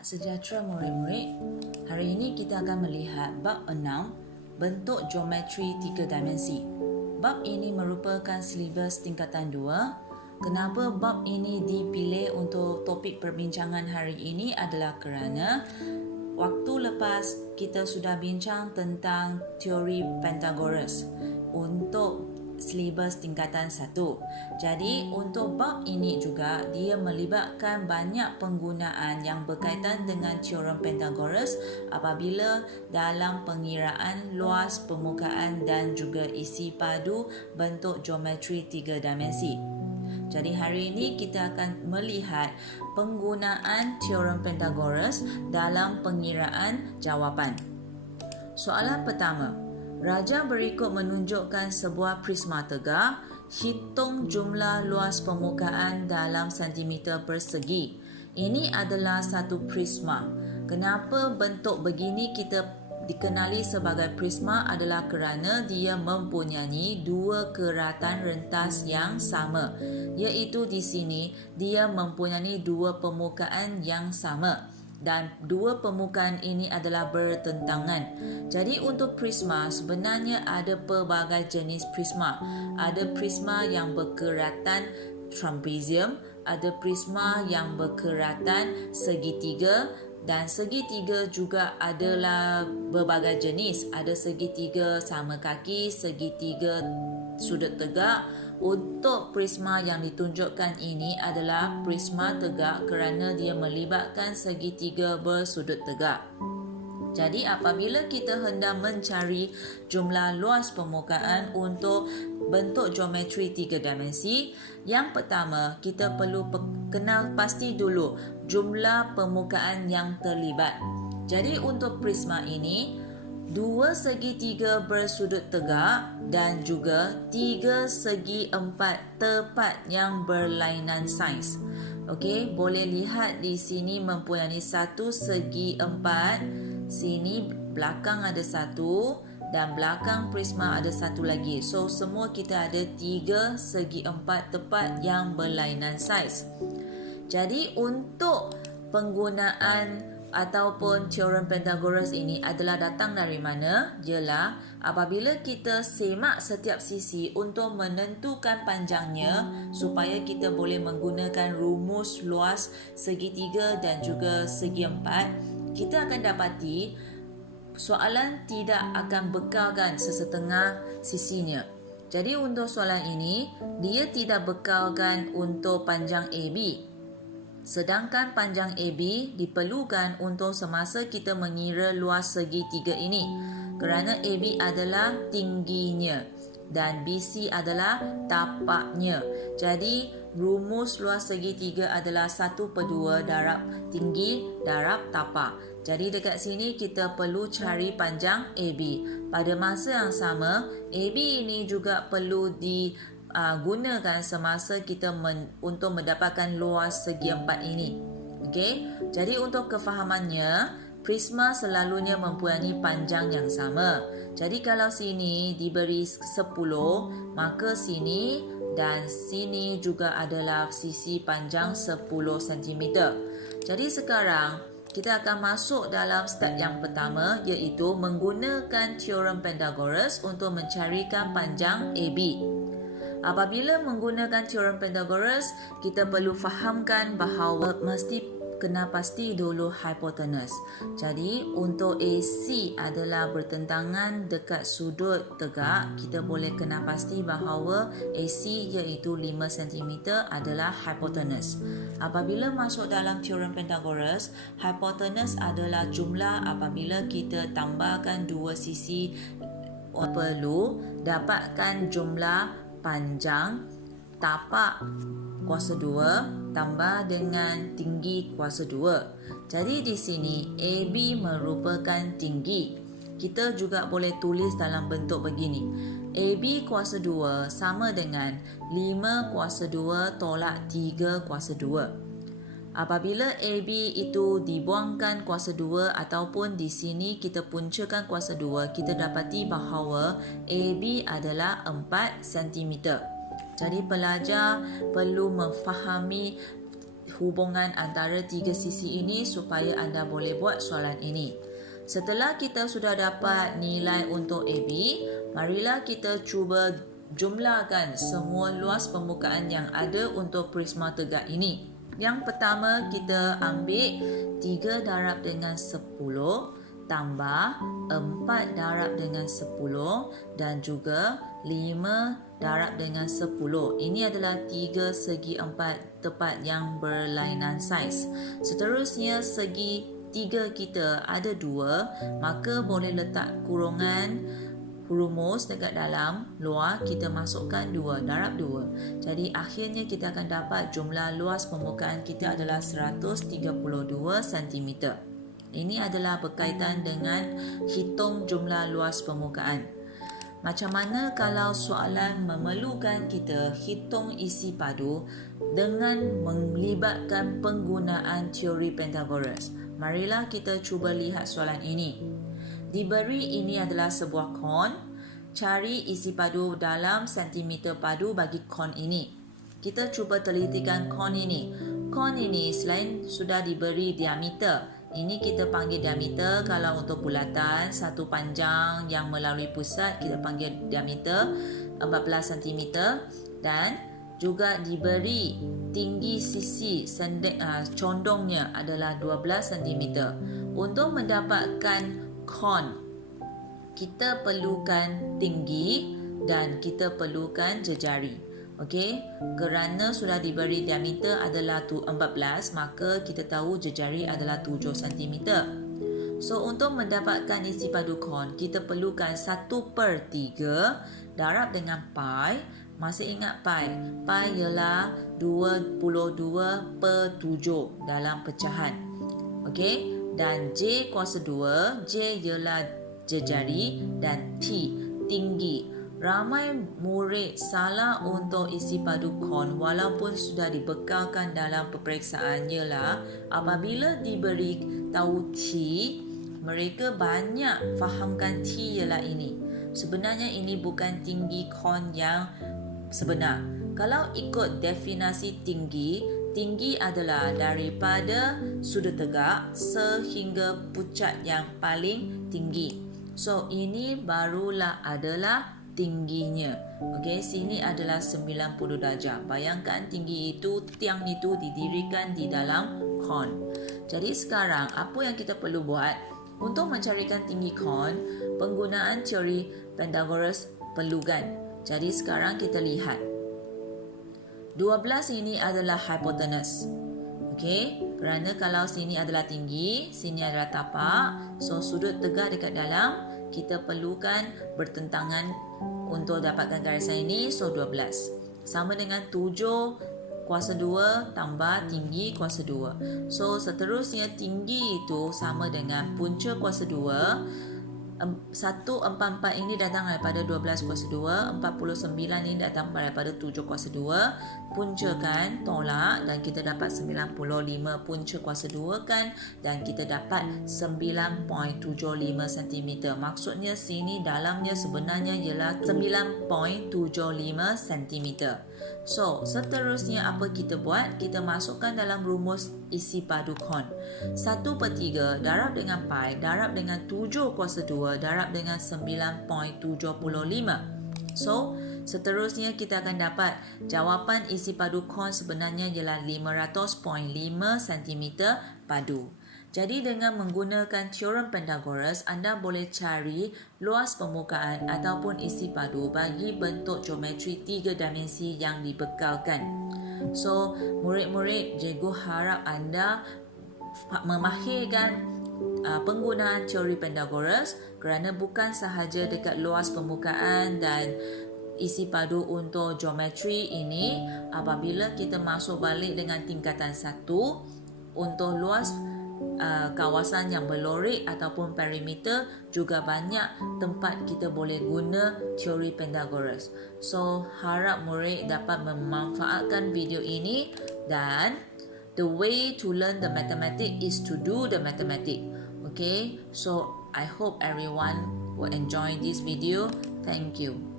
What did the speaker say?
Selamat sejahtera murid-murid. Hari ini kita akan melihat bab 6, bentuk geometri 3 dimensi. Bab ini merupakan silibus tingkatan 2. Kenapa bab ini dipilih untuk topik perbincangan hari ini adalah kerana waktu lepas kita sudah bincang tentang teori Pythagoras untuk silibus tingkatan 1. Jadi untuk bab ini juga dia melibatkan banyak penggunaan yang berkaitan dengan teorem Pythagoras apabila dalam pengiraan luas permukaan dan juga isi padu bentuk geometri 3 dimensi. Jadi hari ini kita akan melihat penggunaan teorem Pythagoras dalam pengiraan jawapan. Soalan pertama. Raja berikut menunjukkan sebuah prisma tegak. Hitung jumlah luas permukaan dalam sentimeter persegi. Ini adalah satu prisma. Kenapa bentuk begini kita dikenali sebagai prisma adalah kerana dia mempunyai dua keratan rentas yang sama. Iaitu di sini dia mempunyai dua permukaan yang sama. Dan dua permukaan ini adalah bertentangan. Jadi untuk prisma sebenarnya ada pelbagai jenis prisma. Ada prisma yang berkeratan trapezium, ada prisma yang berkeratan segitiga, dan segitiga juga adalah berbagai jenis. Ada segitiga sama kaki, segitiga sudut tegak. Untuk prisma yang ditunjukkan ini adalah prisma tegak kerana dia melibatkan segitiga bersudut tegak. Jadi apabila kita hendak mencari jumlah luas permukaan untuk bentuk geometri 3 dimensi, yang pertama kita perlu kenal pasti dulu jumlah permukaan yang terlibat. Jadi untuk prisma ini, dua segitiga bersudut tegak dan juga tiga segi empat tepat yang berlainan saiz. Okey, boleh lihat di sini mempunyai satu segi empat. Sini belakang ada satu dan belakang prisma ada satu lagi. So semua kita ada tiga segi empat tepat yang berlainan saiz. Jadi untuk penggunaan ataupun teorem Pythagoras ini adalah datang dari mana? Ialah apabila kita semak setiap sisi untuk menentukan panjangnya supaya kita boleh menggunakan rumus luas segitiga dan juga segi empat, kita akan dapati soalan tidak akan bekalkan sesetengah sisinya. Jadi untuk soalan ini, dia tidak bekalkan untuk panjang AB. Sedangkan panjang AB diperlukan untuk semasa kita mengira luas segitiga ini. Kerana AB adalah tingginya dan BC adalah tapaknya. Jadi rumus luas segitiga adalah 1/2 darab tinggi darab tapak. Jadi dekat sini kita perlu cari panjang AB. Pada masa yang sama, AB ini juga perlu gunakan semasa kita untuk mendapatkan luas segi empat ini. Okey, jadi untuk kefahamannya, prisma selalunya mempunyai panjang yang sama. Jadi kalau sini diberi 10, maka sini dan sini juga adalah sisi panjang 10 cm. Jadi sekarang kita akan masuk dalam step yang pertama, iaitu menggunakan teorem Pythagoras untuk mencarikan panjang AB. Apabila menggunakan teorem Pythagoras, kita perlu fahamkan bahawa mesti kena pasti dulu hipotenus. Jadi untuk AC adalah bertentangan dekat sudut tegak, kita boleh kena pasti bahawa AC iaitu 5 cm adalah hipotenus. Apabila masuk dalam teorem Pythagoras, hipotenus adalah jumlah apabila kita tambahkan dua sisi, perlu dapatkan jumlah panjang tapak kuasa 2 tambah dengan tinggi kuasa 2. Jadi di sini AB merupakan tinggi. Kita juga boleh tulis dalam bentuk begini. AB kuasa 2 sama dengan 5 kuasa 2 tolak 3 kuasa 2. Apabila AB itu dibuangkan kuasa 2 ataupun di sini kita puncakan kuasa 2, kita dapati bahawa AB adalah 4 cm. Jadi pelajar perlu memfahami hubungan antara tiga sisi ini supaya anda boleh buat soalan ini. Setelah kita sudah dapat nilai untuk AB, marilah kita cuba jumlahkan semua luas permukaan yang ada untuk prisma tegak ini. Yang pertama, kita ambil 3 darab dengan 10 tambah 4 darab dengan 10 dan juga 5 darab dengan 10. Ini adalah 3 segi 4 tepat yang berlainan saiz. Seterusnya, segi 3 kita ada 2, maka boleh letak kurungan rumus dekat dalam luar, kita masukkan 2 darab 2. Jadi akhirnya kita akan dapat jumlah luas permukaan kita adalah 132 cm. Ini adalah berkaitan dengan hitung jumlah luas permukaan. Macam mana kalau soalan memerlukan kita hitung isi padu dengan melibatkan penggunaan teori Pythagoras? Marilah kita cuba lihat soalan ini. Diberi ini adalah sebuah kon. Cari isi padu dalam sentimeter padu bagi kon ini. Kita cuba telitikan kon ini. Kon ini selain sudah diberi diameter, ini kita panggil diameter. Kalau untuk bulatan, satu panjang yang melalui pusat kita panggil diameter 14 cm. Dan juga diberi tinggi sisi condongnya adalah 12 cm. Untuk mendapatkan kon, kita perlukan tinggi dan kita perlukan jejari. Okey, kerana sudah diberi diameter adalah 14, maka kita tahu jejari adalah 7 cm. So, untuk mendapatkan isi padu kon, kita perlukan 1/3 darab dengan pi. Masih ingat pi? Pi ialah 22/7 dalam pecahan. Okey, dan J kuasa 2, J ialah jejari dan T tinggi. Ramai murid salah untuk isi padu kon walaupun sudah dibekalkan dalam peperiksaan ialah apabila diberi tahu T, mereka banyak fahamkan T ialah ini. Sebenarnya ini bukan tinggi kon yang sebenar. Kalau ikut definisi tinggi, tinggi adalah daripada sudut tegak sehingga pucat yang paling tinggi. So, ini barulah adalah tingginya. Okey, sini adalah 90 darjah. Bayangkan tinggi itu, tiang itu didirikan di dalam kon. Jadi sekarang apa yang kita perlu buat untuk mencarikan tinggi kon? Penggunaan teori Pythagoras perlukan. Jadi sekarang kita lihat. 12 ini adalah hipotenus. Okey, kerana kalau sini adalah tinggi, sini adalah tapak. So, sudut tegak dekat dalam, kita perlukan bertentangan untuk dapatkan garisan ini. So, 12. Sama dengan 7 kuasa 2 tambah tinggi kuasa 2. So, seterusnya tinggi itu sama dengan punca kuasa 2. 144 ini datang daripada 12 kuasa 2, 49 ini datang daripada 7 kuasa 2. Punca kan tolak dan kita dapat 95 punca kuasa 2 kan, dan kita dapat 9.75 cm. Maksudnya sini dalamnya sebenarnya ialah 9.75 cm. So, seterusnya apa kita buat? Kita masukkan dalam rumus isi padu kon. 1/3 darab dengan pi darab dengan 7 kuasa 2 darab dengan 9.75. So, seterusnya kita akan dapat jawapan isi padu kon sebenarnya ialah 500.5 cm padu. Jadi dengan menggunakan teorem Pythagoras, anda boleh cari luas permukaan ataupun isi padu bagi bentuk geometri 3 dimensi yang dibekalkan. So, murid-murid, cikgu harap anda memahirkan penggunaan teori Pythagoras kerana bukan sahaja dekat luas permukaan dan isi padu untuk geometri ini, apabila kita masuk balik dengan tingkatan 1 untuk luas kawasan yang berlorik ataupun perimeter, juga banyak tempat kita boleh guna teori Pythagoras. So, harap murid dapat memanfaatkan video ini, dan the way to learn the mathematics is to do the mathematics. Okay, so I hope everyone will enjoy this video. Thank you.